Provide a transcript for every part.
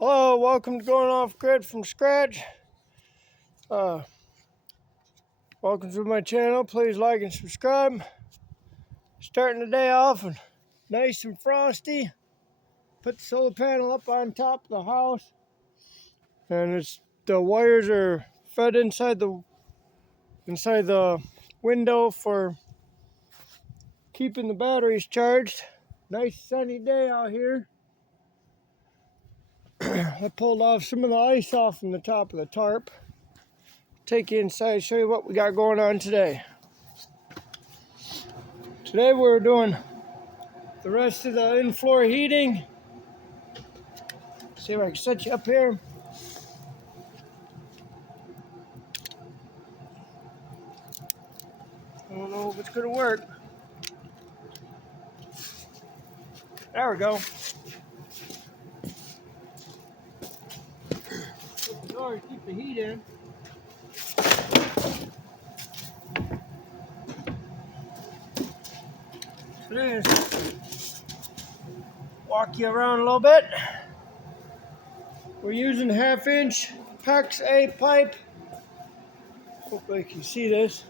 Hello, welcome to Going Off Grid from Scratch. Welcome to my channel. Please like and subscribe. Starting the day off and nice and frosty. Put the solar panel up on top of the house, and the wires are fed inside the window for keeping the batteries charged. Nice sunny day out here. I pulled off some of the ice off from the top of the tarp. Take you inside, show you what we got going on today. Today we're doing the rest of the in-floor heating. See if I can set you up here. I don't know if it's gonna work. There we go. Open the door to keep the heat in. Today is walk you around a little bit. We're using 1/2-inch PEX A pipe. Hopefully you can see this.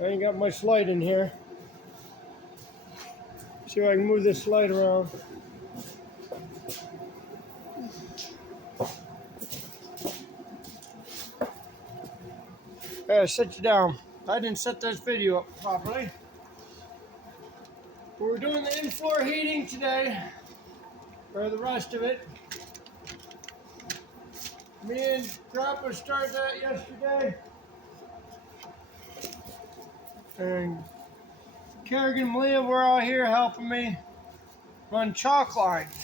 I ain't got much light in here. See if I can move this light around. Sit you down. I didn't set this video up properly. But we're doing the in-floor heating today, or the rest of it. Me and Grandpa started that yesterday. And Kerrigan and Leah were out here helping me run chalk lines.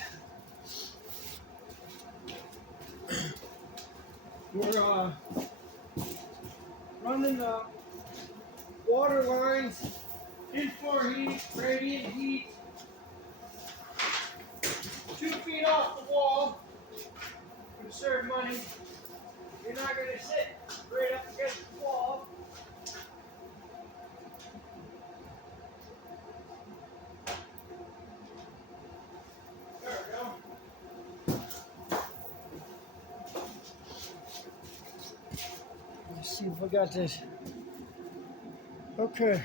We're running the water lines, in-floor heat, radiant heat, 2 feet off the wall. Conserve money. You're not going to sit right up against the wall. There we go. Let's see if I got this. Okay.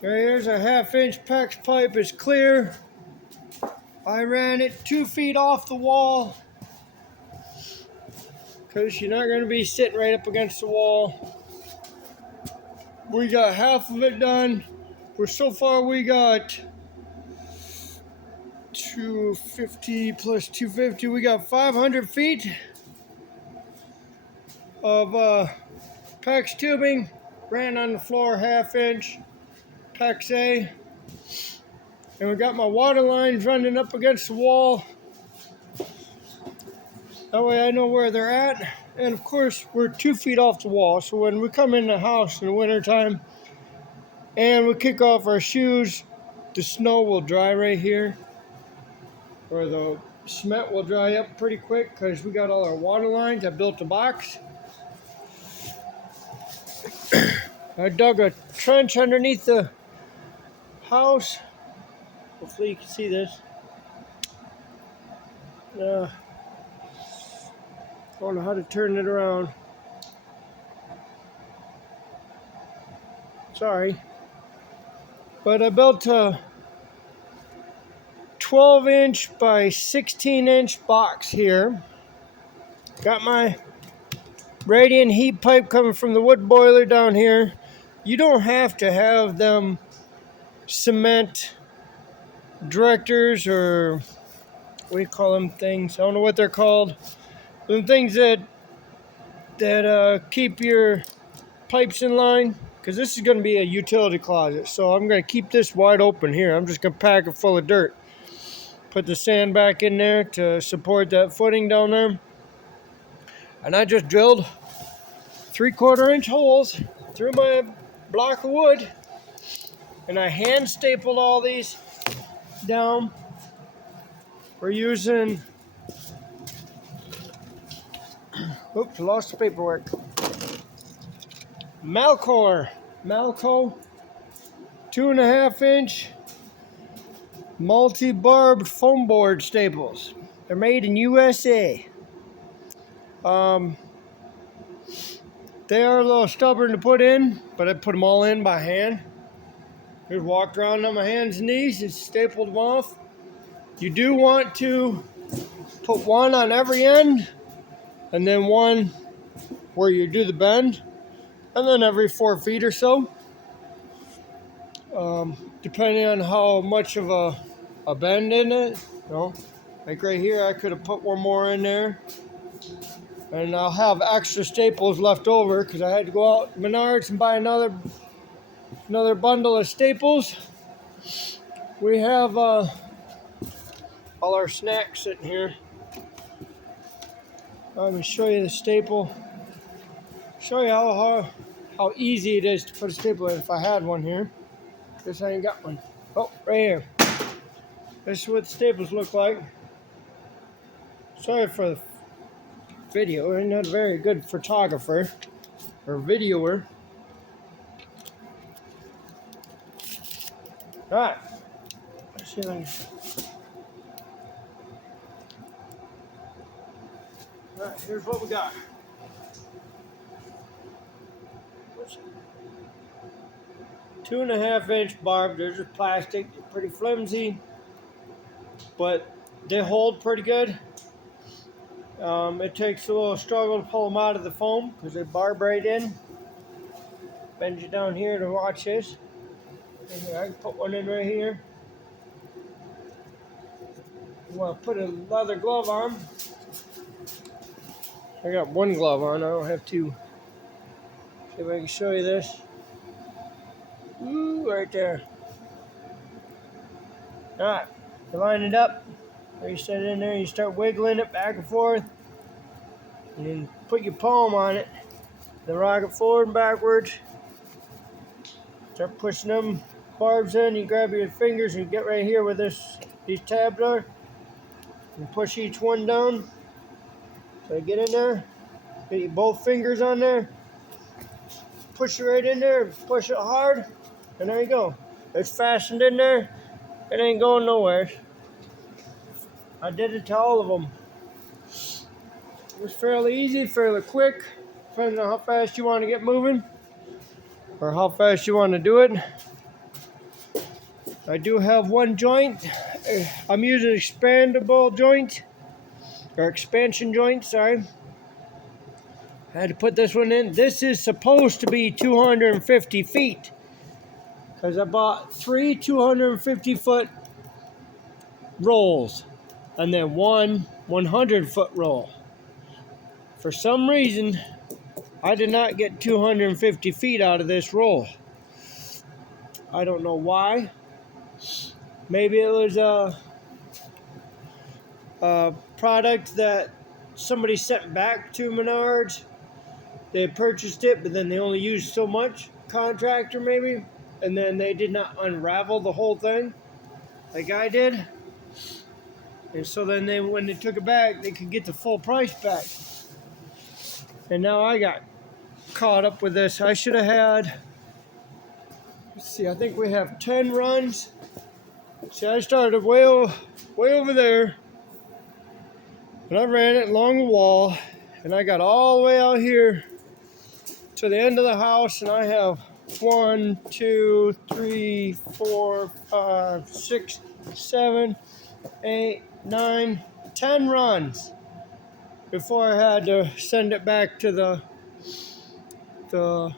Here's a 1/2-inch PEX pipe. It's clear. I ran it 2 feet off the wall because you're not going to be sitting right up against the wall. We got half of it done. So far we got 250 plus 250. We got 500 feet of PEX tubing. Ran on the floor 1/2-inch PEX A. And we got my water lines running up against the wall. That way I know where they're at. And of course, we're 2 feet off the wall. So when we come in the house in the wintertime and we kick off our shoes, the snow will dry right here. Or the cement will dry up pretty quick because we got all our water lines. I built a box. I dug a trench underneath the house. Hopefully you can see this. I don't know how to turn it around. Sorry. But I built a 12-inch by 16-inch box here. Got my radiant heat pipe coming from the wood boiler down here. You don't have to have them cement directors, or what do you call them things? I don't know what they're called. Them things that keep your pipes in line. Because this is going to be a utility closet. So I'm going to keep this wide open here. I'm just going to pack it full of dirt. Put the sand back in there to support that footing down there. And I just drilled 3/4-inch holes through my block of wood. And I hand stapled all these down. We're using... Oops, lost the paperwork. Malco 2.5-inch multi-barbed foam board staples. They're made in USA. They are a little stubborn to put in, but I put them all in by hand. Just walked around on my hands and knees and stapled them off. You do want to put one on every end, and then one where you do the bend, and then every 4 feet or so. Depending on how much of a bend in it, like right here, I could have put one more in there. And I'll have extra staples left over because I had to go out to Menards and buy another bundle of staples. We have all our snacks sitting here. Let me show you the staple. Show you how easy it is to put a staple in if I had one here. Guess I ain't got one. Oh, right here. This is what the staples look like. Sorry for the video. I'm not a very good photographer or videoer. Alright. Let's see if I can... Alright, here's what we got. 2.5-inch barb. They're just plastic. They're pretty flimsy, but they hold pretty good. It takes a little struggle to pull them out of the foam because they barb right in. Bend you down here to watch this. Here, I can put one in right here. You want to put a leather glove on. I got one glove on. I don't have two. See if I can show you this. Ooh, right there. Alright, you line it up. You set it in there, you start wiggling it back and forth. And then put your palm on it. Then rock it forward and backwards. Start pushing them barbs in. You grab your fingers and get right here where these tabs are. And push each one down. So you get in there. Get your both fingers on there. Push it right in there. Push it hard. And there you go. It's fastened in there. It ain't going nowhere. I did it to all of them. It was fairly easy, fairly quick. Depending on how fast you want to get moving. Or how fast you want to do it. I do have one joint. I'm using an expandable joint. Or expansion joint, sorry. I had to put this one in. This is supposed to be 250 feet. Because I bought 3 250-foot rolls. And then one 100-foot roll. For some reason, I did not get 250 feet out of this roll. I don't know why. Maybe it was a product that somebody sent back to Menards. They had purchased it, but then they only used so much. Contractor, maybe. And then they did not unravel the whole thing like I did. And so then when they took it back, they could get the full price back. And now I got caught up with this. I should have had, let's see, I think we have 10 runs. See, I started way over there. And I ran it along the wall. And I got all the way out here to the end of the house. And I have 1, 2, 3, 4, 5, 6, 7, 8, 9, 10 runs before I had to send it back to the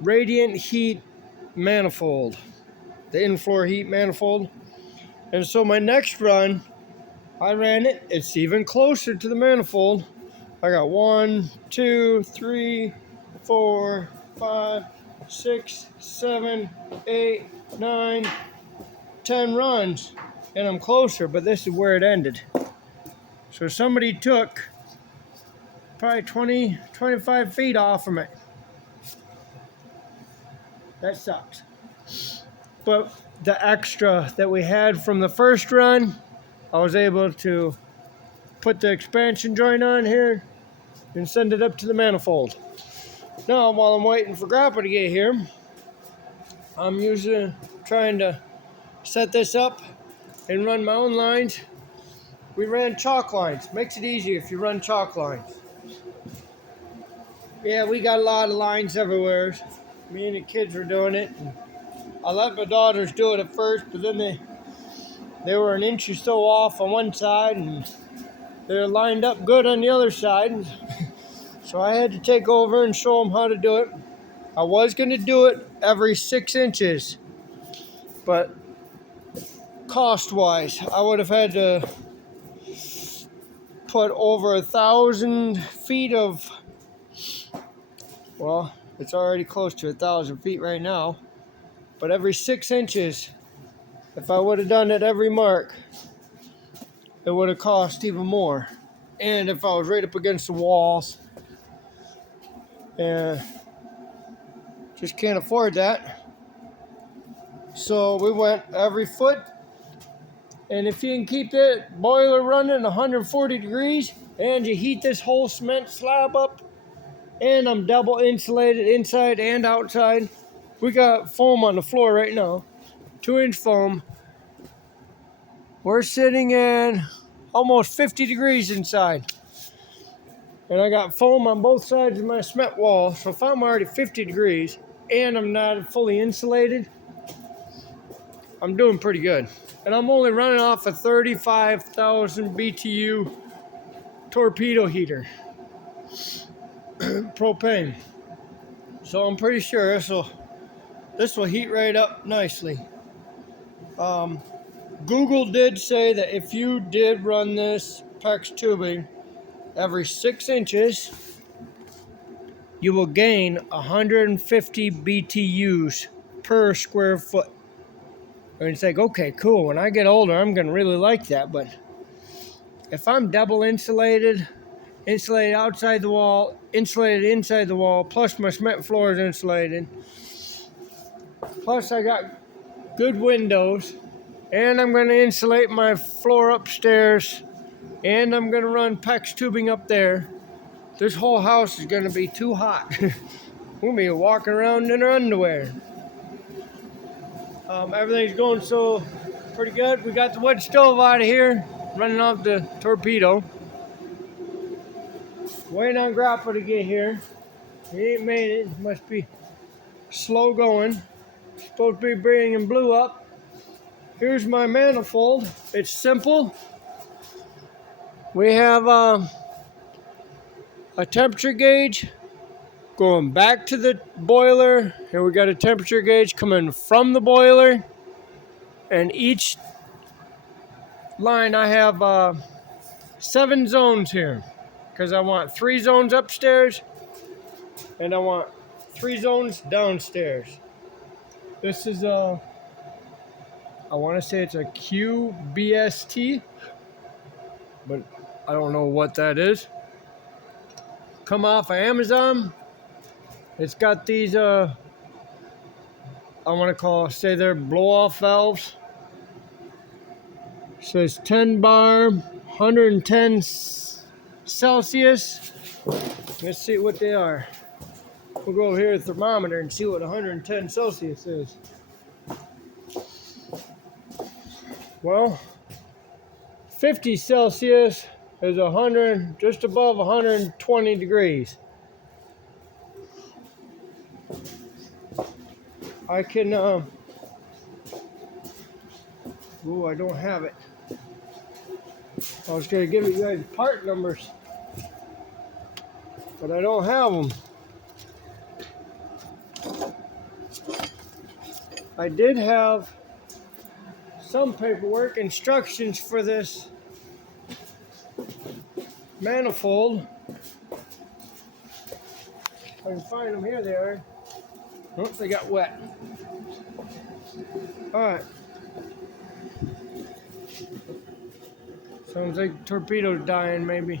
radiant heat manifold, the in-floor heat manifold. And so my next run, I ran it. It's even closer to the manifold. I got 1, 2, 3, 4, 5, 6, 7, 8, 9, 10 runs. And I'm closer, but this is where it ended. So somebody took probably 20, 25 feet off from it. That sucks. But the extra that we had from the first run, I was able to put the expansion joint on here and send it up to the manifold. Now, while I'm waiting for Grandpa to get here, I'm trying to set this up and run my own lines. We ran chalk lines. Makes it easy if you run chalk lines. Yeah, we got a lot of lines everywhere. Me and the kids were doing it. And I let my daughters do it at first, but then they were an inch or so off on one side, and they're lined up good on the other side. And so I had to take over and show them how to do it. I was going to do it every 6 inches, but cost-wise, I would have had to put over 1,000 feet of, well, it's already close to 1,000 feet right now, but every 6 inches, if I would have done it every mark, it would have cost even more. And if I was right up against the walls, and just can't afford that. So we went every foot. And if you can keep that boiler running 140 degrees and you heat this whole cement slab up, and I'm double insulated inside and outside. We got foam on the floor right now, 2-inch foam. We're sitting in almost 50 degrees inside. And I got foam on both sides of my cement wall. So if I'm already 50 degrees and I'm not fully insulated, I'm doing pretty good. And I'm only running off a 35,000 BTU torpedo heater, propane. So I'm pretty sure this will heat right up nicely. Google did say that if you did run this PEX tubing every 6 inches, you will gain 150 BTUs per square foot. And it's like, okay, cool. When I get older, I'm going to really like that. But if I'm double insulated outside the wall, insulated inside the wall, plus my cement floor is insulated, plus I got good windows, and I'm going to insulate my floor upstairs, and I'm going to run PEX tubing up there, this whole house is going to be too hot. We'll be walking around in our underwear. Everything's going so pretty good. We got the wood stove out of here, running off the torpedo. Waiting on Grappa to get here. He ain't made it. Must be slow going. Supposed to be bringing blue up. Here's my manifold. It's simple. We have a temperature gauge going back to the boiler. Here we got a temperature gauge coming from the boiler. And each line I have 7 zones here, because I want 3 zones upstairs and I want 3 zones downstairs. This is I want to say it's a QBST, but I don't know what that is. Come off of Amazon. It's got these I want to say they're blow-off valves. It says 10 bar, 110 Celsius. Let's see what they are. We'll go over here to the thermometer and see what 110 Celsius is. Well, 50 Celsius is 100, just above 120 degrees. I can, I don't have it. I was going to give you guys part numbers, but I don't have them. I did have some paperwork, instructions for this manifold. If I can find them, here they are. Oh, they got wet. Alright. Sounds like torpedo's dying, maybe.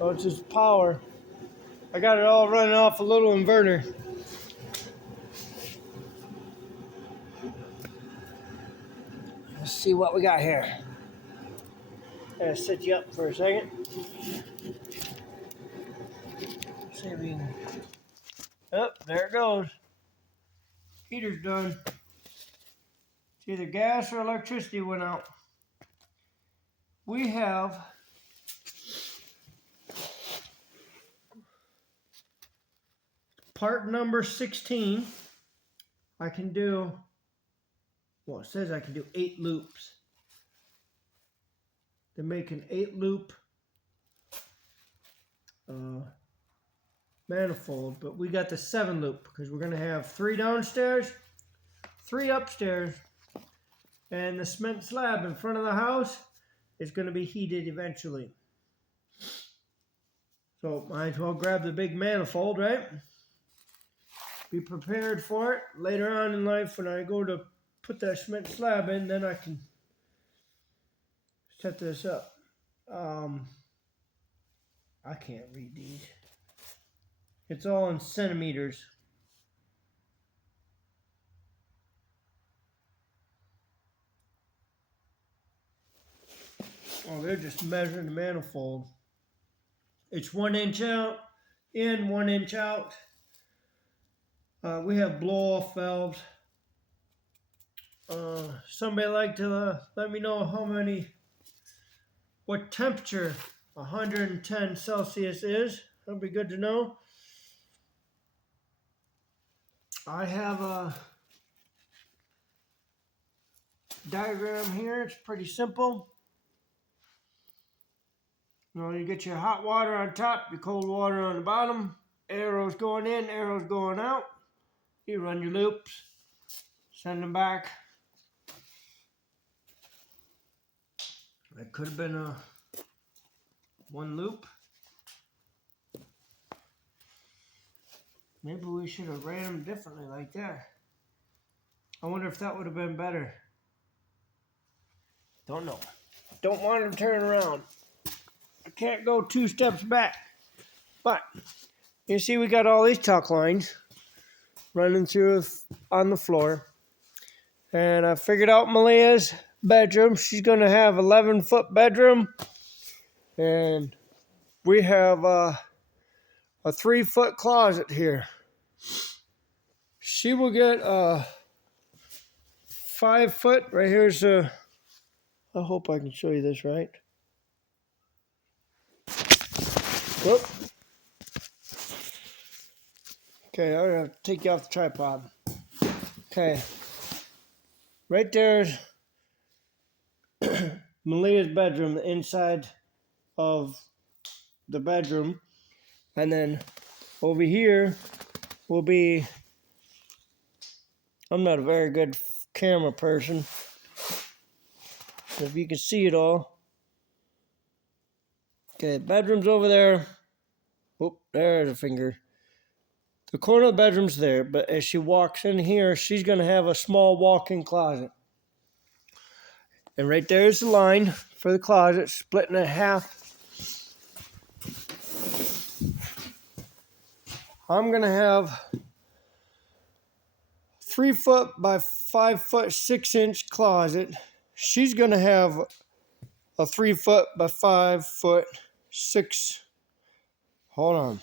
Oh, it's just power. I got it all running off a little inverter. Let's see what we got here. I'm gonna set you up for a second. See if we can. Oh, there it goes. Heater's done. Either gas or electricity went out. We have part number 16. I can do, well, it says I can do 8 loops. They're making 8 loop manifold, but we got the 7 loop because we're going to have 3 downstairs, 3 upstairs, and the cement slab in front of the house is going to be heated eventually. So might as well grab the big manifold, right? Be prepared for it. Later on in life, when I go to put that cement slab in, then I can set this up. I can't read these. It's all in centimeters. Oh, they're just measuring the manifold. It's 1 inch out, in, 1 inch out. We have blow-off valves. Somebody like to let me know what temperature 110 Celsius is. That'd be good to know. I have a diagram here. It's pretty simple. You get your hot water on top, your cold water on the bottom. Arrows going in, arrows going out. You run your loops, send them back. That could have been one loop. Maybe we should have ran them differently like that. I wonder if that would have been better. Don't know. Don't want to turn around. I can't go 2 steps back. But you see we got all these tuck lines running through on the floor. And I figured out Malia's bedroom. She's going to have 11-foot bedroom. And we have a 3-foot closet here. She will get a 5-foot. Right here's a, I hope I can show you this right. Whoop. Okay, I'm going to take you off the tripod. Okay. Right there's Malia's bedroom, the inside of the bedroom. And then over here will be, I'm not a very good camera person, if you can see it all. Okay, bedroom's over there. Oh, there's a finger. The corner of the bedroom's there, but as she walks in here, she's going to have a small walk-in closet. And right there's the line for the closet, split in half. I'm going to have 3-foot by 5-foot 6-inch closet. She's going to have a 3-foot by 5-foot 6. Hold on.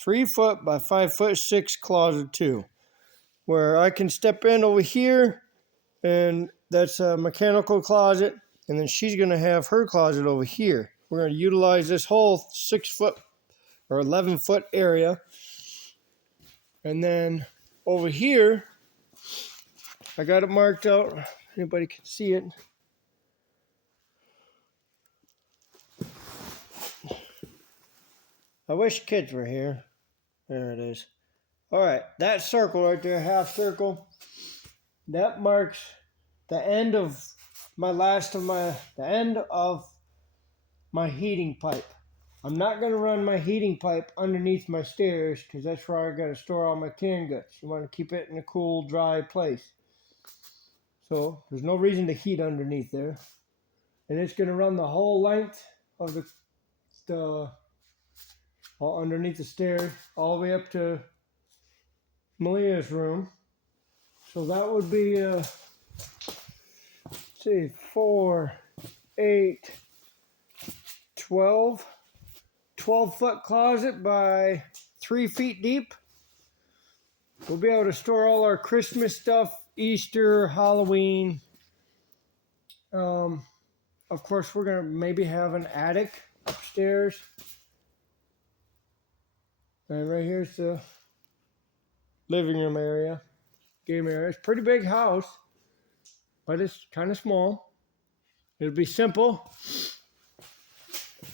3-foot by 5'6" closet too, where I can step in over here, and that's a mechanical closet, and then she's going to have her closet over here. We're going to utilize this whole 6-foot or 11-foot area, and then over here, I got it marked out. Anybody can see it. I wish kids were here. There it is. All right, that circle right there, half circle, that marks the end of the end of my heating pipe. I'm not going to run my heating pipe underneath my stairs because that's where I got to store all my canned goods. You want to keep it in a cool, dry place. So there's no reason to heat underneath there. And it's going to run the whole length of the all underneath the stairs, all the way up to Malia's room. So that would be, 4, 8, 12-foot closet by 3 feet deep. We'll be able to store all our Christmas stuff, Easter, Halloween, Of course, we're gonna maybe have an attic upstairs. And right here's the living room area, game area. It's a pretty big house, but it's kind of small. It'll be simple.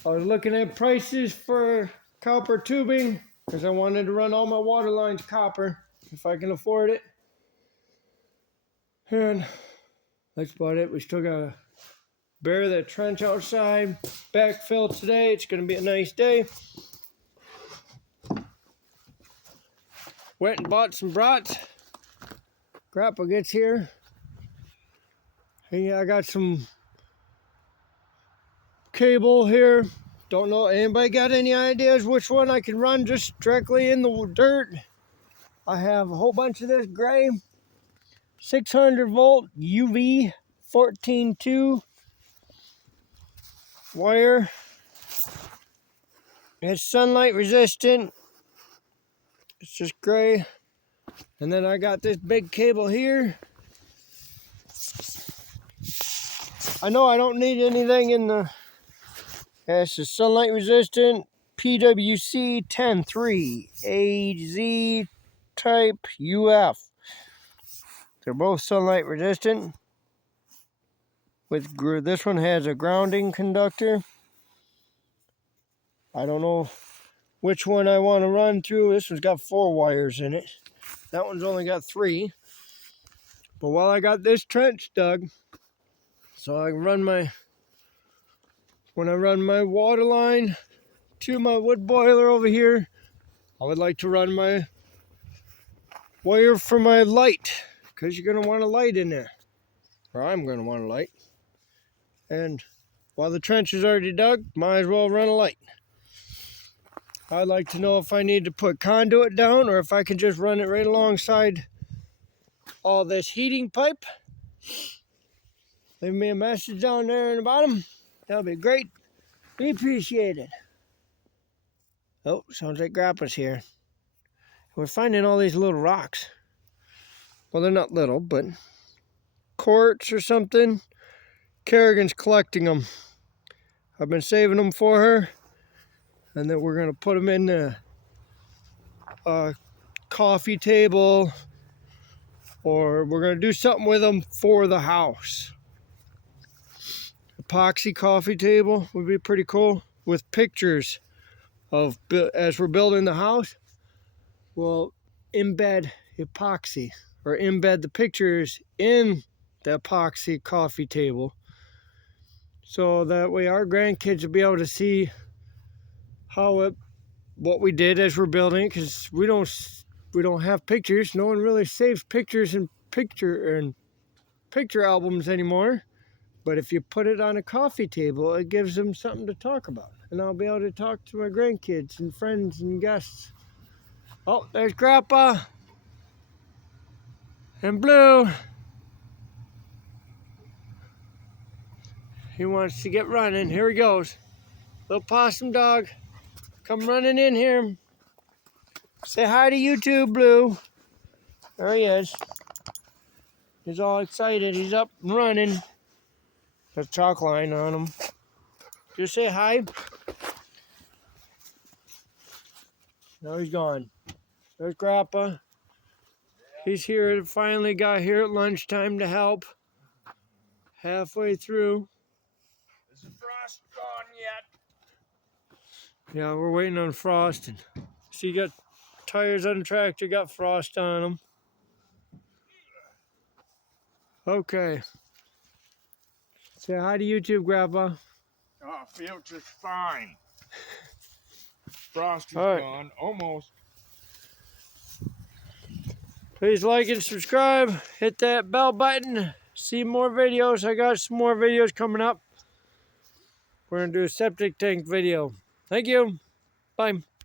I was looking at prices for copper tubing because I wanted to run all my water lines copper if I can afford it. And that's about it. We still gotta bury that trench outside, backfill today. It's gonna be a nice day. Went and bought some brats. Grandpa gets here. Hey, I got some cable here. Don't know, anybody got any ideas which one I can run just directly in the dirt? I have a whole bunch of this gray 600 volt UV 14.2 wire. It's sunlight resistant. It's just gray. And then I got this big cable here. I know I don't need anything in the... This is sunlight resistant PWC 10.3 AZ type UF. They're both sunlight resistant. With this one has a grounding conductor. I don't know which one I want to run through. This one's got 4 wires in it. That one's only got 3. But while I got this trench dug, so I can run my, when I run my water line to my wood boiler over here, I would like to run my wire for my light, because you're going to want a light in there, or I'm going to want a light. And while the trench is already dug, might as well run a light. I'd like to know if I need to put conduit down or if I can just run it right alongside all this heating pipe. Leave me a message down there in the bottom. That'll be great. Be appreciated. Oh, sounds like Grandpa's here. We're finding all these little rocks. Well, they're not little, but quartz or something. Kerrigan's collecting them. I've been saving them for her. And then we're going to put them in the coffee table. Or we're going to do something with them for the house. Epoxy coffee table would be pretty cool. With pictures of, as we're building the house, we'll embed epoxy. Or embed the pictures in the epoxy coffee table. So that way our grandkids will be able to see what we did as we're building, because we don't have pictures. No one really saves pictures in picture albums anymore. But if you put it on a coffee table, it gives them something to talk about. And I'll be able to talk to my grandkids and friends and guests. Oh, there's Grandpa and Blue. He wants to get running. Here he goes. Little possum dog. Come running in here. Say hi to YouTube, Blue. There he is. He's all excited. He's up and running. There's a chalk line on him. Just say hi. Now he's gone. There's Grandpa. He's here. Finally got here at lunchtime to help. Halfway through. Is the frost gone yet? Yeah, we're waiting on frosting. See, you got tires on the tractor, got frost on them. Okay. Say hi to YouTube, Grandpa. Oh, feel just fine. Frost is All right. gone, almost. Please like and subscribe. Hit that bell button. See more videos. I got some more videos coming up. We're going to do a septic tank video. Thank you. Bye.